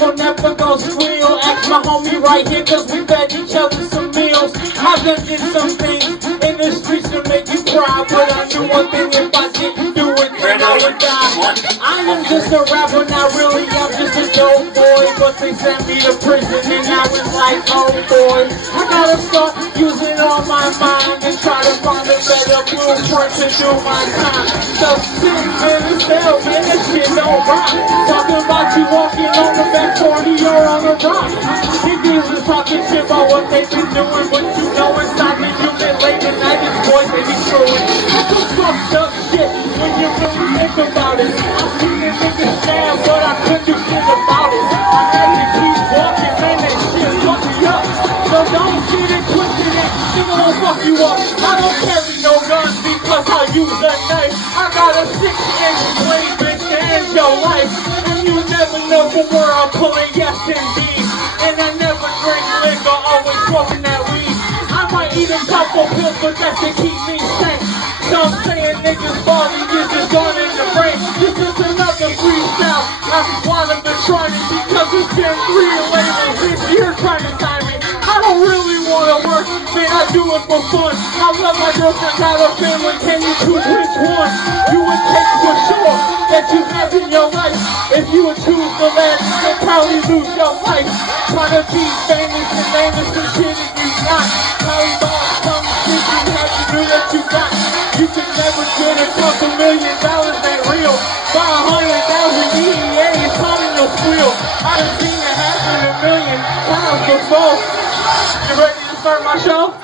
will never go squeal. Ask my homie right here, cause we fed each other some meals. I done did some things in the streets to make you cry, but I knew one thing: if I didn't do it, then I would die. I am just a rapper, not really, I'm just a dope boy. But they sent me to prison and I was like, oh boy, I gotta start using all my mind and try to find a better blueprint to do my time. So sitting in the cell, man, that shit don't rock. Talking about you walking on the back 40 or on the rock. Niggas is talking shit about what they been doing, but you know inside me you been late at night, these boys they be screwing. That's some fucked up shit when you really think about it. I seen the niggas stand, but I couldn't do shit about it. I had to keep walking, man, that shit fucked me up. So don't get it twisted, that shit gon' fuck you up. I don't carry no guns because I use a knife. I got a 6-inch blade, bitch, to end your life. And you never know from where I'm pulling, yes indeed. And I never drink liquor, always smoking that weed. I might eat a couple pills, but that's to keep me sane. Some saying niggas balling is just gone in the brain. This is another freestyle. I wanna be trying it because it's been 3 this year trying to time me. I don't really wanna work, man, I do it for fun. I love my girlfriend, got a family, can you choose which one? You would take for sure that you have in your life. If you would choose the last, you'd probably lose your life. Trying to be famous and nameless and shit and you not. Probably bought some shit you have to do that you got. You can never get a $2 million, ain't real. Buy 100,000 EEA, it's probably no squeal. I done seen it happen 1,000,000 times before. You ready to start my show?